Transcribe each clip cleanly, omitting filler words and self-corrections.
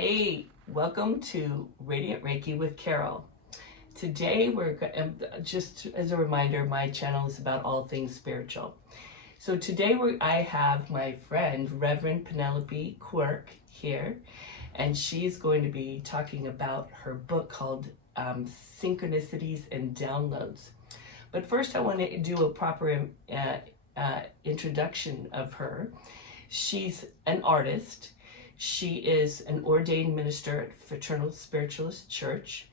Hey, welcome to Radiant Reiki with Carol. Today just as a reminder, my channel is about all things spiritual. So today I have my friend Reverend Penelope Quirk here, and she's going to be talking about her book called Synchronicities and Downloads. But first I want to do a proper introduction of her. She's an artist. She is an ordained minister at Fraternal Spiritualist Church,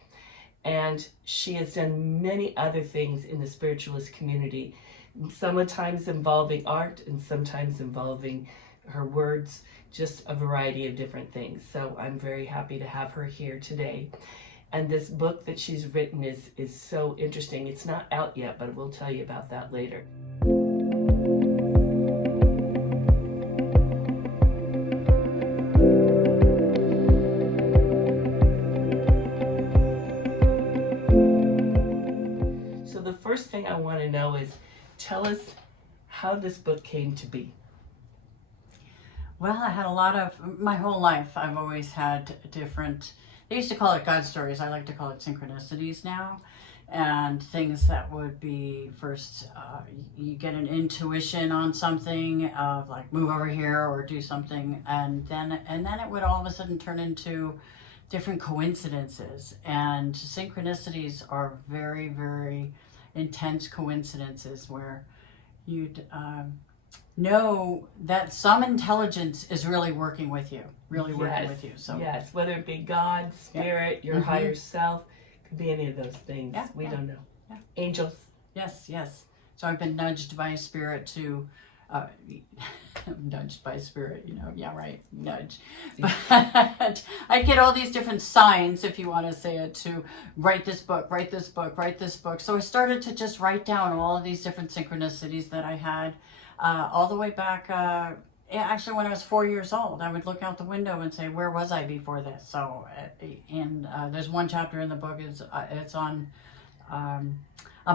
and she has done many other things in the spiritualist community, sometimes involving art and sometimes involving her words, just a variety of different things. So I'm very happy to have her here today. And this book that she's written is so interesting. It's not out yet, but we'll tell you about that later. First thing I want to know is, tell us how this book came to be. Well, I had my whole life, I've always had different, they used to call it God stories. I like to call it synchronicities now. And things that would be first, you get an intuition on something of like move over here or do something. And then it would all of a sudden turn into different coincidences. And synchronicities are very, very intense coincidences where you'd know that some intelligence is really working with you, working with you. So yes, whether it be God, spirit, your higher self, could be any of those things. We don't know. Angels. Yes. So I've been nudged by spirit to nudged by spirit, nudge. But I get all these different signs, if you want to say it, to write this book. So I started to just write down all of these different synchronicities that I had all the way back, actually when I was 4 years old. I would look out the window and say, where was I before this? So, and there's one chapter in the book, it's on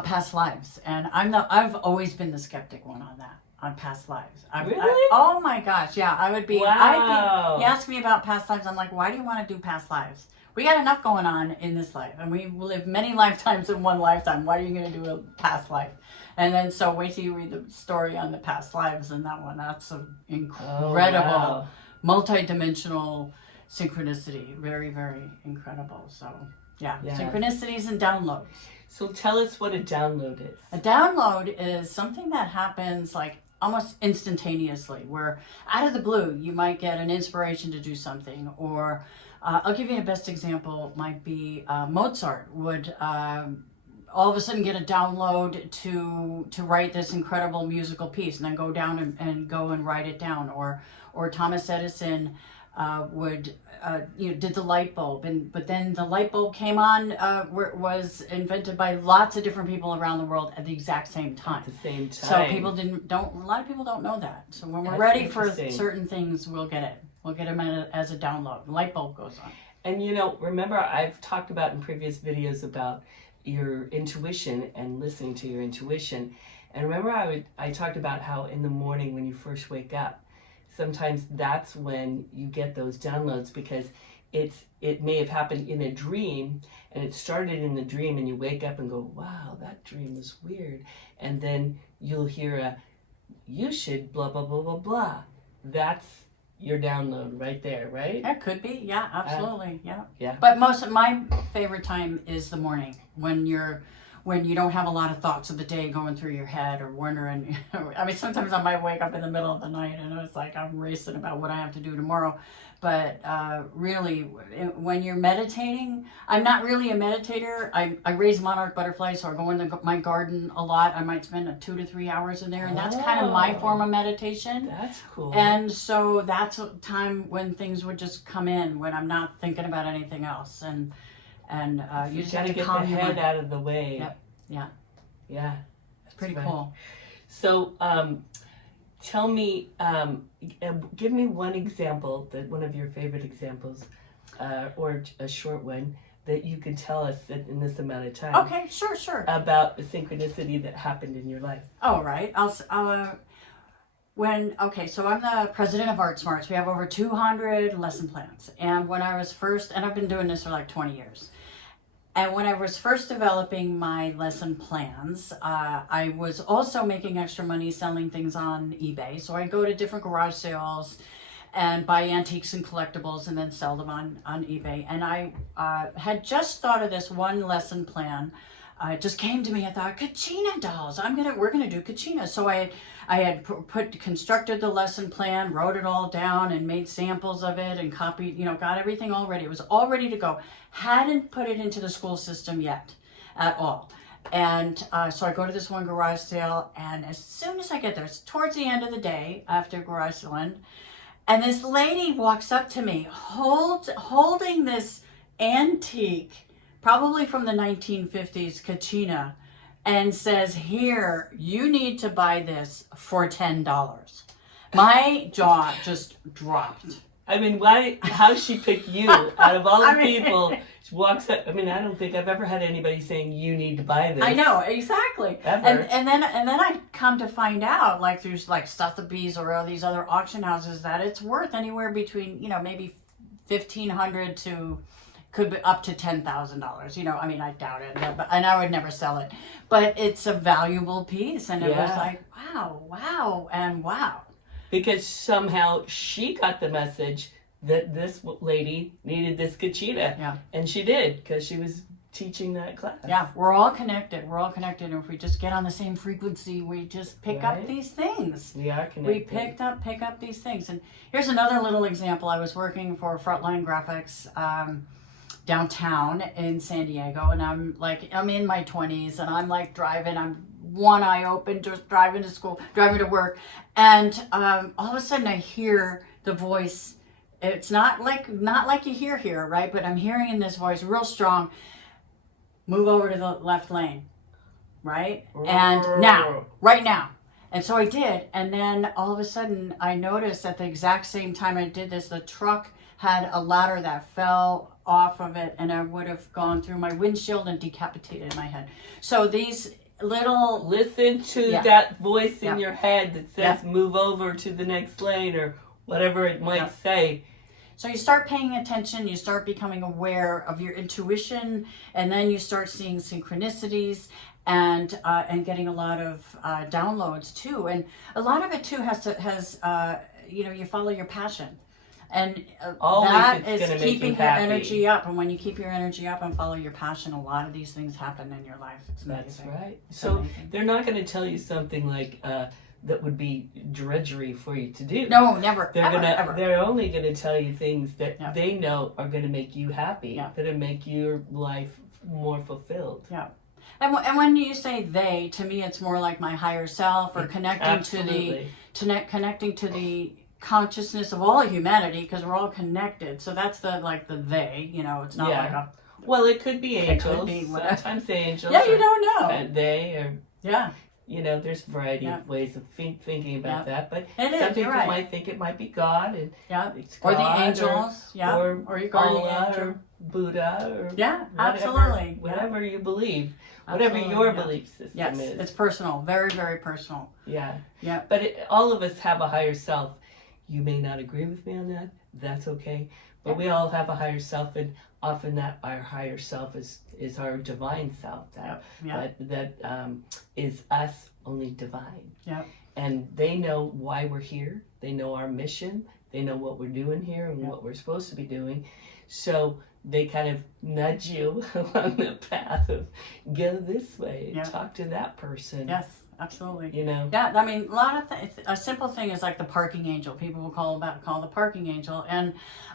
past lives. And I've always been the skeptic one on that. On past lives. Really? Oh my gosh, yeah. I would be, wow. You ask me about past lives, I'm like, why do you want to do past lives? We got enough going on in this life, and we live many lifetimes in one lifetime. Why are you going to do a past life? And then so wait till you read the story on the past lives in that one. That's an incredible, multi-dimensional synchronicity. Very, very incredible. So yeah, synchronicities and downloads. So tell us what a download is. A download is something that happens like almost instantaneously, where out of the blue you might get an inspiration to do something. Or I'll give you the best example. Might be Mozart would all of a sudden get a download to write this incredible musical piece, and then go down and go and write it down. Or Thomas Edison would did the light bulb, but then the light bulb came on, was invented by lots of different people around the world at the exact same time. At the same time. So a lot of people don't know that. So when we're ready for certain things, we'll get it. We'll get them as a download. The light bulb goes on. And remember, I've talked about in previous videos about your intuition and listening to your intuition. And remember, I talked about how in the morning when you first wake up, sometimes that's when you get those downloads, because it may have happened in a dream, and it started in the dream, and you wake up and go, wow, that dream was weird. And then you'll hear you should blah, blah, blah, blah, blah. That's your download right there, right? That could be, yeah, absolutely, yeah. But most of my favorite time is the morning, when you don't have a lot of thoughts of the day going through your head or wondering. I mean, sometimes I might wake up in the middle of the night and it's like I'm racing about what I have to do tomorrow. But really, when you're meditating, I'm not really a meditator. I raise monarch butterflies, so I go into my garden a lot. I might spend 2 to 3 hours in there, and that's kind of my form of meditation. That's cool. And so that's a time when things would just come in, when I'm not thinking about anything else. And you just have to get calm the your head mind out of the way. Yep. Yeah. It's pretty cool. So, tell me, give me one example, one of your favorite examples, or a short one that you can tell us in this amount of time. Okay, sure. About the synchronicity that happened in your life. All right. Okay, so I'm the president of Art Smarts. We have over 200 lesson plans. And when I was first, and I've been doing this for like 20 years. And when I was first developing my lesson plans, I was also making extra money selling things on eBay. So I go to different garage sales and buy antiques and collectibles and then sell them on eBay. And I had just thought of this one lesson plan. It just came to me. I thought, Kachina dolls. We're gonna do Kachina. So I had constructed the lesson plan, wrote it all down, and made samples of it, and copied. Got everything all ready. It was all ready to go. Hadn't put it into the school system yet, at all. And so I go to this one garage sale, and as soon as I get there, it's towards the end of the day after garage sale end, and this lady walks up to me, holding this antique, probably from the 1950s Kachina, and says, "Here, you need to buy this for $10. My jaw just dropped. I mean, how she picked you out of all the people? She walks up. I mean, I don't think I've ever had anybody saying you need to buy this. I know, exactly. Ever. And then I come to find out, like through like Sotheby's or all these other auction houses, that it's worth anywhere between maybe $1,500 to could be up to $10,000. I mean, I doubt it, and I would never sell it. But it's a valuable piece, and it was like wow, and wow. Because somehow she got the message that this lady needed this Kachina. Yeah. And she did, because she was teaching that class. Yeah, we're all connected. And if we just get on the same frequency, we just pick up these things. We are connected. We pick up these things. And here's another little example. I was working for Frontline Graphics downtown in San Diego, and I'm in my 20s, and I'm like driving. I'm one eye open, just driving to school, driving to work, and all of a sudden I hear the voice. It's not like you hear here, right? But I'm hearing in this voice real strong. Move over to the left lane, right? And right now. And so I did, and then all of a sudden I noticed at the exact same time I did this, the truck had a ladder that fell off of it, and I would have gone through my windshield and decapitated my head. So these little... Listen to that voice in your head that says move over to the next lane, or whatever it might say. So you start paying attention, you start becoming aware of your intuition, and then you start seeing synchronicities and getting a lot of downloads too. And a lot of it too you follow your passion. And that is keeping your energy up. And when you keep your energy up and follow your passion, a lot of these things happen in your life. It's amazing. That's right. So they're not going to tell you something like that would be drudgery for you to do. No, never. They're only going to tell you things that they know are going to make you happy, that will make your life more fulfilled. Yeah. And when you say they, to me, it's more like my higher self, or connecting to the consciousness of all humanity, because we're all connected. So that's the they. It's not like a. Well, it could be angels. It could be sometimes the angels. Yeah, you don't know. They or yeah. There's a variety of ways of thinking about that, but some people might think it might be God, and it's God, or the angels, or your guardian angel, or Buddha, or absolutely, whatever you believe, whatever your belief system is. It's personal, very, very personal. Yeah. But all of us have a higher self. You may not agree with me on that. That's okay. But we all have a higher self, and often that our higher self is our divine self. That is us, only divine. Yeah. And they know why we're here. They know our mission. They know what we're doing here and what we're supposed to be doing. So they kind of nudge you along the path of go this way, talk to that person. Yes. Absolutely. Yeah, I mean, a simple thing is like the parking angel. People will call the parking angel, and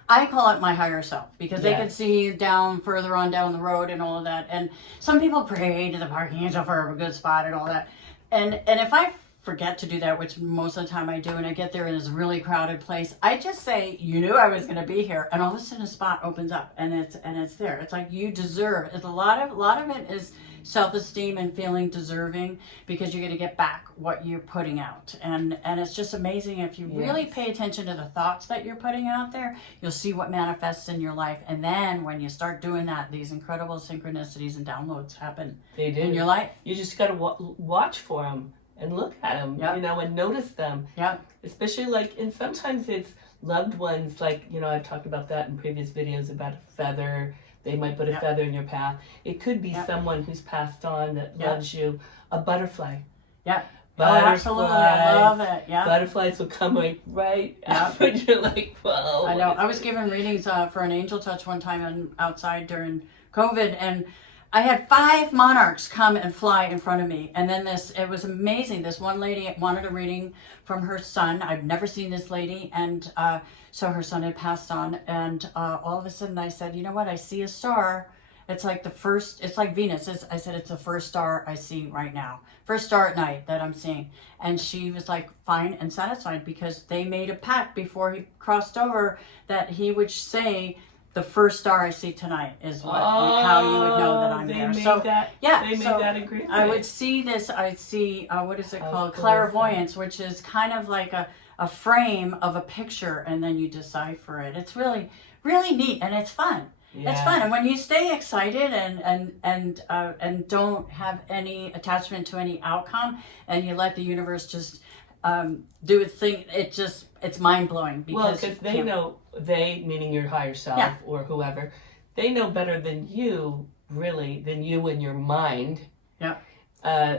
I call it my higher self, because they can see down further on down the road and all of that. And some people pray to the parking angel for a good spot and all that. And if I forget to do that, which most of the time I do, and I get there in this really crowded place, I just say, you knew I was going to be here, and all of a sudden a spot opens up, and it's there. It's like you deserve. It's a lot of it is self-esteem and feeling deserving, because you're going to get back what you're putting out, and it's just amazing. If you really pay attention to the thoughts that you're putting out there, you'll see what manifests in your life. And then when you start doing that, these incredible synchronicities and downloads happen in your life. You just got to watch for them. and look at them, Yep. you know, and notice them. Yep. Especially like, and sometimes it's loved ones, like, you know, I've talked about that in previous videos about a feather. They might put a Yep. feather in your path. It could be Yep. someone who's passed on that Yep. loves you. A butterfly. Yeah. Oh, Butterflies. absolutely. I love it. Yeah. Butterflies will come like right Yep. after you're like, whoa. I know. what is I was given readings for an angel touch one time outside during COVID, and I had 5 monarchs come and fly in front of me. And then it was amazing. This one lady wanted a reading from her son. I'd never seen this lady. And so her son had passed on. And all of a sudden I said, you know what? I see a star. It's like it's like Venus. I said, it's the first star I see right now. First star at night that I'm seeing. And she was like fine and satisfied because they made a pact before he crossed over that he would say, the first star I see tonight is how you would know that I'm there. So yeah, they made so that agreement. I would see this. I'd see what is it called? cool Clairvoyance, which is kind of like a frame of a picture, and then you decipher it. It's really neat, and it's fun. Yeah. It's fun, and when you stay excited and don't have any attachment to any outcome, and you let the universe just do its thing, it's mind blowing. Because they know, meaning your higher self Yeah. or whoever, they know better than you, really, than you in your mind. Yeah.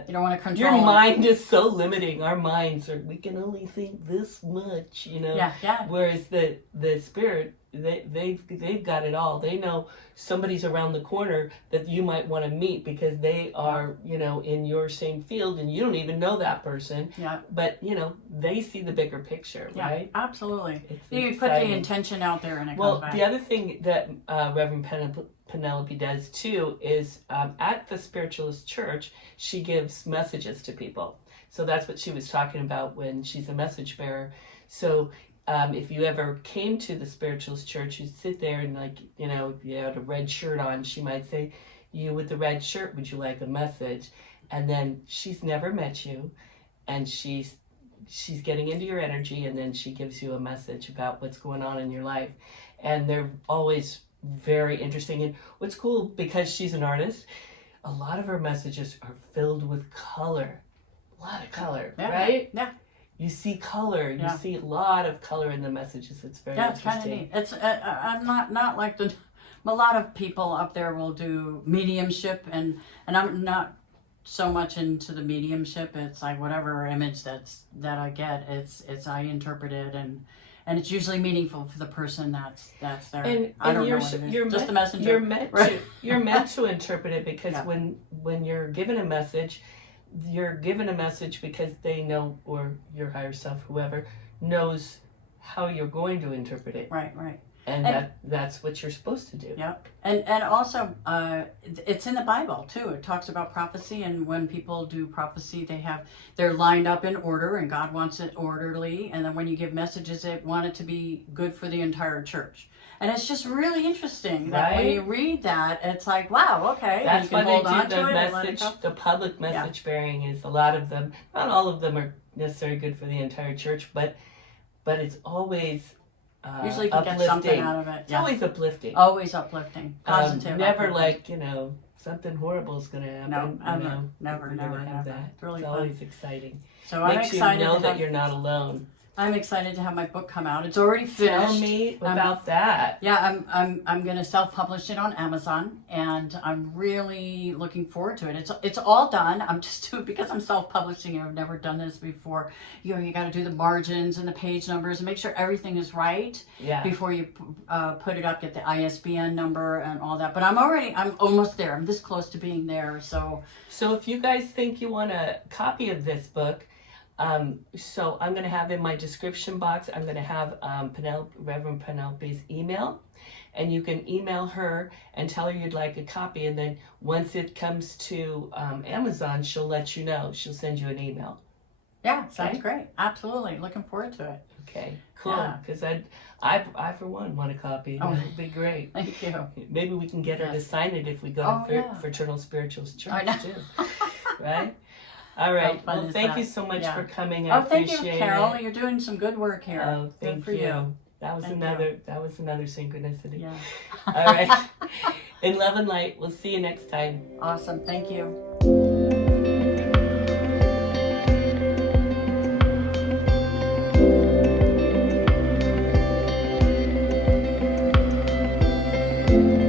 You don't want to control Your it. mind is so limiting. Our minds we can only think this much, you know. Yeah, yeah. Whereas the spirit, they've got it all. They know somebody's around the corner that you might want to meet because they are, you know, in your same field and you don't even know that person. Yeah. But, you know, they see the bigger picture, Yeah, right? absolutely. It's You put exciting. the intention out there and it Well, comes back. the other thing that Reverend Penelope does too is at the Spiritualist Church, she gives messages to people. So that's what she was talking about when she's a message bearer. So if you ever came to the Spiritualist Church, you'd sit there and, like, you know, if you had a red shirt on, she might say, you with the red shirt, would you like a message? And then she's never met you, and she's getting into your energy, and then she gives you a message about what's going on in your life. And they're always very interesting. And what's cool, because she's an artist, a lot of her messages are filled with color. A lot of color, Yeah. right? Yeah. You see color. Yeah. You see a lot of color in the messages. It's very Yeah, it's kind of interesting. neat. It's I'm not like a lot of people up there will do mediumship, and I'm not so much into the mediumship. It's like whatever image that I get, it's I interpret it, and it's usually meaningful for the person that's there. And I don't you're, know what it is. you're Just meant, a messenger. You're meant Right. to. You're meant to interpret it because Yeah. when you're given a message, you're given a message because they know, or your higher self, whoever, knows how you're going to interpret it. Right. And that's what you're supposed to do. Yep. And also, it's in the Bible too. It talks about prophecy, and when people do prophecy, they're lined up in order, and God wants it orderly. And then when you give messages, it want it to be good for the entire church. And it's just really interesting that when Right? you read that, it's like, wow, okay. and That's you can why hold they on do to the it and let it message, go. the public message bearing is a lot of them. Not all of them are necessarily good for the entire church, but it's always Usually you can get something uplifting. out of it. It's Yeah. always uplifting. Always uplifting. Positive. Never uplifting. like, you know, something horrible is going to happen. No, you ever. know. Never, We're never, gonna have never. that. It's really It's fun. always exciting. So I'm Makes you excited know to that have, you're not alone. I'm excited to have my book come out. It's already finished. Tell me about that. Yeah, I'm going to self-publish it on Amazon, and I'm really looking forward to it. It's all done. I'm just doing, because I'm self-publishing and I've never done this before. You know, you got to do the margins and the page numbers and make sure everything is right Yeah. before you put it up. Get the ISBN number and all that. But I'm almost there. I'm this close to being there. So if you guys think you want a copy of this book, so I'm going to have in my description box, I'm going to have Reverend Penelope's email, and you can email her and tell her you'd like a copy, and then once it comes to Amazon, she'll let you know. She'll send you an email. yeah, sounds Okay. great. Absolutely, looking forward to it. Okay, cool. Yeah. Because I for one want a copy. Oh. That would be great. Thank you. Maybe we can get her to Yes. sign it if we go Oh, to yeah. Fraternal Spiritualist Church I know. too. Right? All right. fun Well, is thank that? you so much Yeah. for coming. I Oh, thank you, appreciate Carol. it. You're doing some good work here. Oh, thank good for you. That was Thank another synchronicity. Yeah. All right. In love and light. We'll see you next time. Awesome. Thank you. you.